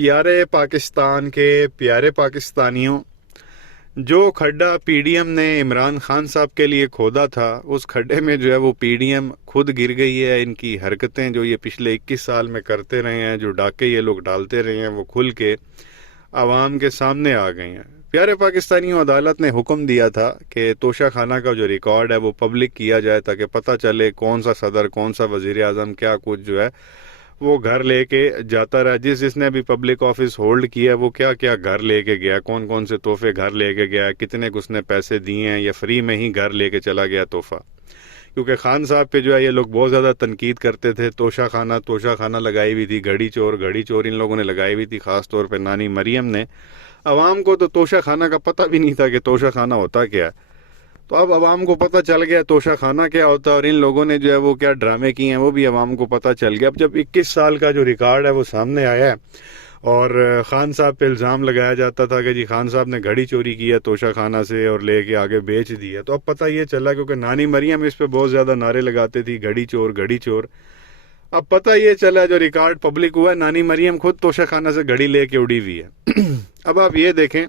پیارے پاکستان کے پیارے پاکستانیوں، جو کھڈا پی ڈی ایم نے عمران خان صاحب کے لیے کھودا تھا، اس کھڈے میں جو ہے وہ پی ڈی ایم خود گر گئی ہے۔ ان کی حرکتیں جو یہ پچھلے 21 سال میں کرتے رہے ہیں، جو ڈاکے یہ لوگ ڈالتے رہے ہیں، وہ کھل کے عوام کے سامنے آ گئی ہیں۔ پیارے پاکستانیوں، عدالت نے حکم دیا تھا کہ توشہ خانہ کا جو ریکارڈ ہے وہ پبلک کیا جائے تاکہ پتہ چلے کون سا صدر، کون سا وزیر اعظم کیا کچھ جو ہے وہ گھر لے کے جاتا رہا۔ جس نے بھی پبلک آفس ہولڈ کیا وہ کیا کیا گھر لے کے گیا، کون کون سے تحفے گھر لے کے گیا، کتنے اس نے پیسے دیے ہیں یا فری میں ہی گھر لے کے چلا گیا تحفہ۔ کیونکہ خان صاحب پہ جو ہے یہ لوگ بہت زیادہ تنقید کرتے تھے، توشہ خانہ لگائی ہوئی تھی، گھڑی چور ان لوگوں نے لگائی ہوئی تھی، خاص طور پہ نانی مریم نے۔ عوام کو تو توشہ خانہ کا پتہ بھی نہیں تھا کہ توشہ خانہ ہوتا کیا ہے، تو اب عوام کو پتہ چل گیا توشہ خانہ کیا ہوتا ہے، اور ان لوگوں نے جو ہے وہ کیا ڈرامے کیے ہیں وہ بھی عوام کو پتہ چل گیا۔ اب جب 21 سال کا جو ریکارڈ ہے وہ سامنے آیا ہے، اور خان صاحب پہ الزام لگایا جاتا تھا کہ جی خان صاحب نے گھڑی چوری کی ہے توشہ خانہ سے اور لے کے آگے بیچ دی ہے، تو اب پتہ یہ چلا، کیونکہ نانی مریم اس پہ بہت زیادہ نعرے لگاتے تھی گھڑی چور۔ اب پتہ یہ چلا جو ریکارڈ پبلک ہوا ہے، نانی مریم خود توشہ خانہ سے گھڑی لے کے اڑی ہوئی ہے۔ اب آپ یہ دیکھیں،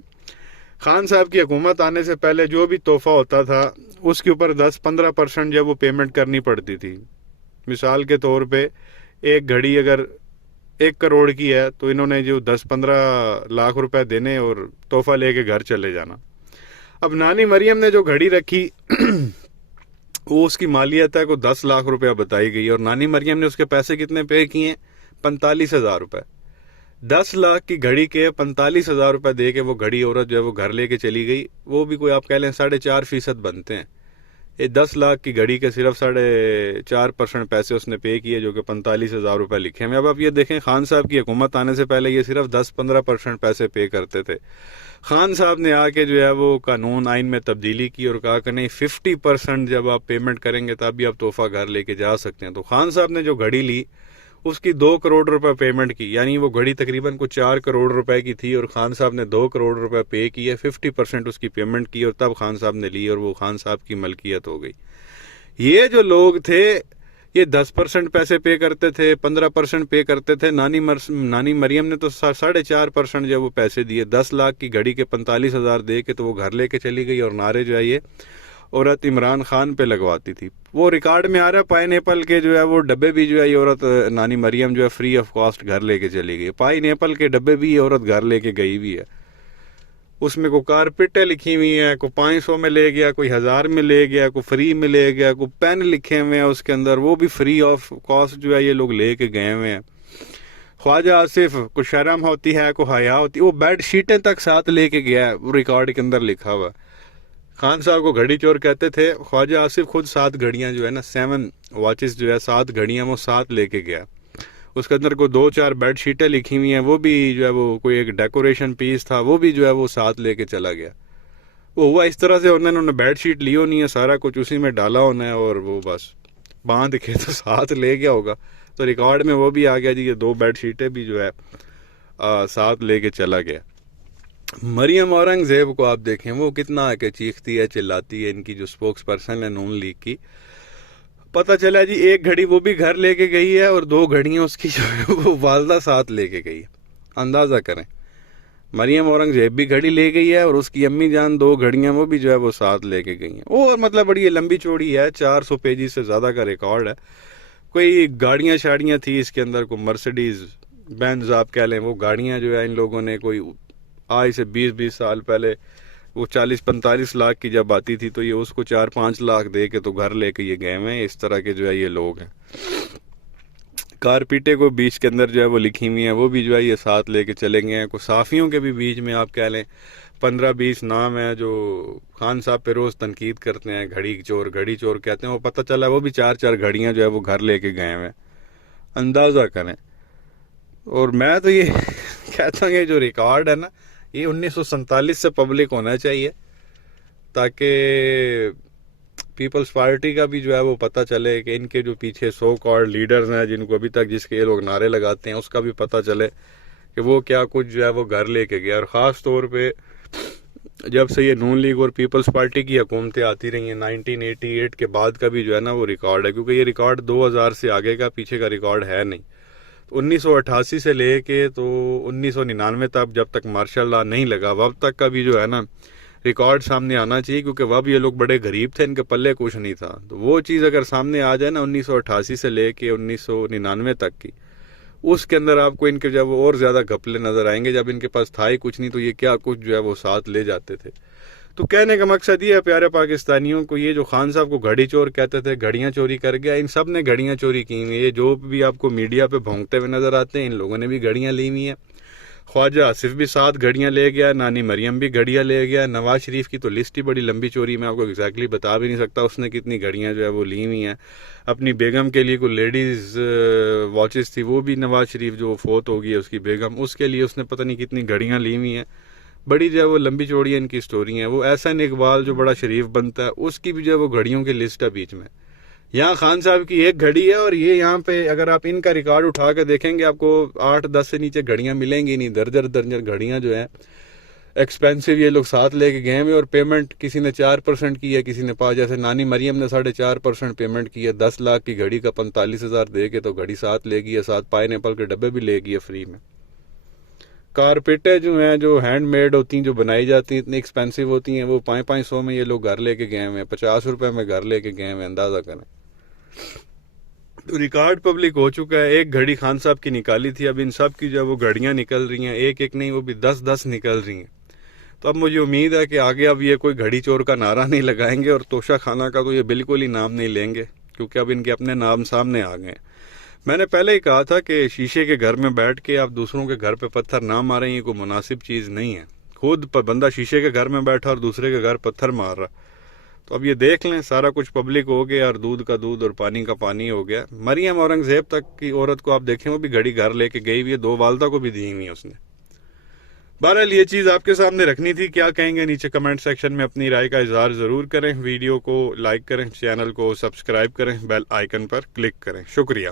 خان صاحب کی حکومت آنے سے پہلے جو بھی تحفہ ہوتا تھا اس کے اوپر 10-15% جو وہ پیمنٹ کرنی پڑتی تھی۔ مثال کے طور پہ ایک گھڑی اگر 1 کروڑ کی ہے تو انہوں نے جو 10-15 لاکھ روپے دینے اور تحفہ لے کے گھر چلے جانا۔ اب نانی مریم نے جو گھڑی رکھی وہ اس کی مالیت ہے کو 10 لاکھ روپیہ بتائی گئی، اور نانی مریم نے اس کے پیسے کتنے پے کیے؟ 45,000 روپے۔ 10 لاکھ کی گھڑی کے 45,000 روپے دے کے وہ گھڑی عورت جو ہے وہ گھر لے کے چلی گئی۔ وہ بھی کوئی آپ کہہ لیں 4.5% بنتے ہیں۔ یہ 10 لاکھ کی گھڑی کے صرف 4.5% پیسے اس نے پے کیے، جو کہ 45,000 روپے لکھے ہیں۔ اب آپ یہ دیکھیں، خان صاحب کی حکومت آنے سے پہلے یہ صرف 10-15% پیسے پے کرتے تھے۔ خان صاحب نے آ کے جو ہے وہ قانون آئین میں تبدیلی کی اور کہا کہ نہیں 50% جب آپ پیمنٹ کریں گے تب بھی آپ تحفہ گھر لے کے جا سکتے ہیں۔ تو خان صاحب نے جو گھڑی لی اس کی 2 کروڑ روپے پیمنٹ کی، یعنی وہ گھڑی تقریباً کو 4 کروڑ روپے کی تھی، اور خان صاحب نے 2 کروڑ روپے پے کیے، 50% اس کی پیمنٹ کی، اور تب خان صاحب نے لی اور وہ خان صاحب کی ملکیت ہو گئی۔ یہ جو لوگ تھے یہ 10% پیسے پے کرتے تھے، 15% پے کرتے تھے۔ نانی مریم نے تو 4.5% جو وہ پیسے دیے، 10 لاکھ کی گھڑی کے 45,000 دے کے تو وہ گھر لے کے چلی گئی، اور نعرے جو ہے یہ عورت عمران خان پہ لگواتی تھی۔ وہ ریکارڈ میں آ رہا ہے، پائن ایپل کے جو ہے وہ ڈبے بھی جو ہے یہ عورت نانی مریم جو ہے فری آف کاسٹ گھر لے کے چلی گئی۔ پائن ایپل کے ڈبے بھی یہ عورت گھر لے کے گئی بھی ہے۔ اس میں کوئی کارپیٹیں لکھی ہوئی ہیں، کوئی 500 میں لے گیا، کوئی 1000 میں لے گیا، کوئی فری میں لے گیا، کوئی پین لکھے ہوئے ہیں اس کے اندر، وہ بھی فری آف کاسٹ جو ہے یہ لوگ لے کے گئے ہوئے ہیں۔ خواجہ آصف کو شرم ہوتی ہے، کو حیا ہوتی ہے، وہ بیڈ شیٹیں تک ساتھ لے کے گیا ہے، وہ ریکارڈ کے اندر لکھا ہوا۔ خان صاحب کو گھڑی چور کہتے تھے، خواجہ آصف خود 7 گھڑیاں جو ہے نا 7 واچز جو ہے 7 گھڑیاں وہ ساتھ لے کے گیا۔ اس کے اندر کوئی 2-4 بیڈ شیٹیں لکھی ہوئی ہیں، وہ بھی جو ہے وہ کوئی ایک ڈیکوریشن پیس تھا، وہ بھی جو ہے وہ ساتھ لے کے چلا گیا۔ وہ ہوا اس طرح سے، انہوں نے بیڈ شیٹ لی ہونی ہے، سارا کچھ اسی میں ڈالا ہونا ہے، اور وہ بس باندھ کے تو ساتھ لے گیا ہوگا۔ تو ریکارڈ میں وہ بھی آ گیا جی، یہ 2 بیڈ شیٹیں بھی جو ہے ساتھ لے کے چلا گیا۔ مریم اورنگزیب کو آپ دیکھیں، وہ کتنا کہ چیختی ہے، چلاتی ہے، ان کی جو سپوکس پرسن ہے نون لیگ کی۔ پتہ چلا جی 1 گھڑی وہ بھی گھر لے کے گئی ہے، اور 2 گھڑیاں اس کی جو ہے وہ والدہ ساتھ لے کے گئی ہے۔ اندازہ کریں، مریم اورنگزیب بھی گھڑی لے گئی ہے، اور اس کی امی جان 2 گھڑیاں وہ بھی جو ہے وہ ساتھ لے کے گئی ہیں۔ وہ مطلب بڑی لمبی چوڑی ہے، 400 پیجز سے زیادہ کا ریکارڈ ہے۔ کوئی گاڑیاں شاڑیاں تھی اس کے اندر، کوئی مرسڈیز بینز آپ کہہ لیں، وہ گاڑیاں جو ہے ان لوگوں نے کوئی آج سے 20 سال پہلے وہ 40-45 لاکھ کی جب آتی تھی تو یہ اس کو 4-5 لاکھ دے کے تو گھر لے کے یہ گئے ہوئے ہیں۔ اس طرح کے جو ہے یہ لوگ ہیں۔ کارپیٹے کو بیچ کے اندر جو ہے وہ لکھی ہوئی ہیں، وہ بھی جو ہے یہ ساتھ لے کے چلے گئے ہیں۔ کوئی صحافیوں کے بھی بیچ میں آپ کہہ لیں 15-20 نام ہیں جو خان صاحب پہ روز تنقید کرتے ہیں، گھڑی چور کہتے ہیں۔ وہ پتہ چلا وہ بھی 4 گھڑیاں جو ہے وہ گھر لے کے گئے ہوئے ہیں۔ اندازہ کریں۔ اور میں تو یہ کہتا ہوں کہ جو ریکارڈ ہے نا یہ 1947 سے پبلک ہونا چاہیے، تاکہ پیپلز پارٹی کا بھی جو ہے وہ پتہ چلے کہ ان کے جو پیچھے سو کالڈ لیڈرز ہیں جن کو ابھی تک جس کے یہ لوگ نعرے لگاتے ہیں، اس کا بھی پتہ چلے کہ وہ کیا کچھ جو ہے وہ گھر لے کے گیا۔ اور خاص طور پہ جب سے یہ نون لیگ اور پیپلز پارٹی کی حکومتیں آتی رہی ہیں 1988 کے بعد کا بھی جو ہے نا وہ ریکارڈ ہے، کیونکہ یہ ریکارڈ 2000 سے آگے کا پیچھے کا ریکارڈ ہے نہیں۔ 1988 سے لے کے تو 1999 تک جب تک مارشل لا نہیں لگا وب تک کا بھی جو ہے نا ریکارڈ سامنے آنا چاہیے، کیونکہ وب یہ لوگ بڑے غریب تھے، ان کے پلے کچھ نہیں تھا. تو وہ چیز اگر سامنے آ جائے نا 1988 سے لے کے 1999 تک کی، اس کے اندر آپ کو ان کے جب وہ اور زیادہ گھپلے نظر آئیں گے. جب ان کے پاس تھا ہی کچھ نہیں تو یہ کیا کچھ جو ہے وہ ساتھ لے جاتے تھے. تو کہنے کا مقصد یہ ہے پیارے پاکستانیوں کو، یہ جو خان صاحب کو گھڑی چور کہتے تھے، گھڑیاں چوری کر گیا، ان سب نے گھڑیاں چوری کی ہوئی ہیں. یہ جو بھی آپ کو میڈیا پہ بھونکتے ہوئے نظر آتے ہیں ان لوگوں نے بھی گھڑیاں لی ہوئی ہیں. خواجہ آصف بھی 7 گھڑیاں لے گیا، نانی مریم بھی گھڑیاں لے گیا. نواز شریف کی تو لسٹ ہی بڑی لمبی چوری، میں آپ کو ایگزیکٹلی بتا بھی نہیں سکتا اس نے کتنی گھڑیاں جو ہے وہ لی ہوئی ہیں. اپنی بیگم کے لیے کوئی لیڈیز واچز تھی، وہ بھی نواز شریف جو فوت ہو گئی ہے اس کی بیگم، اس کے لیے اس نے پتہ نہیں کتنی گھڑیاں لی ہوئی ہیں. بڑی جو ہے وہ لمبی چوڑی ان کی سٹوری ہیں. وہ احسن اقبال جو بڑا شریف بنتا ہے اس کی بھی جو ہے وہ گھڑیوں کی لسٹ ہے بیچ میں. یہاں خان صاحب کی ایک گھڑی ہے، اور یہ یہاں پہ اگر آپ ان کا ریکارڈ اٹھا کے دیکھیں گے آپ کو 8-10 سے نیچے گھڑیاں ملیں گی نہیں. درجن گھڑیاں جو ہیں ایکسپینسو یہ لوگ ساتھ لے کے گئے ہوئے، اور پیمنٹ کسی نے 4% کی ہے، کسی نے 5، جیسے نانی مریم نے 4.5% پیمنٹ کی ہے. 10 لاکھ کی گھڑی کا 45,000 دے کے تو گھڑی ساتھ لے گئی ہے، ساتھ پائن ایپل کے ڈبے بھی لے گئی ہے فری میں. کارپیٹیں جو ہیں جو ہینڈ میڈ ہوتی ہیں، جو بنائی جاتی ہیں، اتنی ایکسپینسو ہوتی ہیں، وہ 500 میں یہ لوگ گھر لے کے گئے ہوئے ہیں. 50 روپے میں گھر لے کے گئے ہوئے ہیں، اندازہ کریں. تو ریکارڈ پبلک ہو چکا ہے. ایک گھڑی خان صاحب کی نکالی تھی، اب ان سب کی جو وہ گھڑیاں نکل رہی ہیں، ایک ایک نہیں وہ بھی 10 نکل رہی ہیں. تو اب مجھے امید ہے کہ آگے اب یہ کوئی گھڑی چور کا نعرہ نہیں لگائیں گے، اور توشہ خانہ کا تو یہ بالکل ہی نام نہیں لیں گے، کیونکہ اب ان کے اپنے نام سامنے آ گئے. میں نے پہلے ہی کہا تھا کہ شیشے کے گھر میں بیٹھ کے آپ دوسروں کے گھر پہ پتھر نہ ماریں، یہ کوئی مناسب چیز نہیں ہے. خود بندہ شیشے کے گھر میں بیٹھا اور دوسرے کے گھر پتھر مار رہا. تو اب یہ دیکھ لیں سارا کچھ پبلک ہو گیا، اور دودھ کا دودھ اور پانی کا پانی ہو گیا. مریم اورنگزیب تک کی عورت کو آپ دیکھیں، وہ بھی گھڑی گھر لے کے گئی ہوئی ہے، 2 والدہ کو بھی دی ہوئی ہے اس نے. بہرحال یہ چیز آپ کے سامنے رکھنی تھی. کیا کہیں گے نیچے کمنٹ سیکشن میں اپنی رائے کا اظہار ضرور کریں. ویڈیو کو لائک کریں، چینل کو سبسکرائب کریں، بیل آئیکن پر کلک کریں. شکریہ.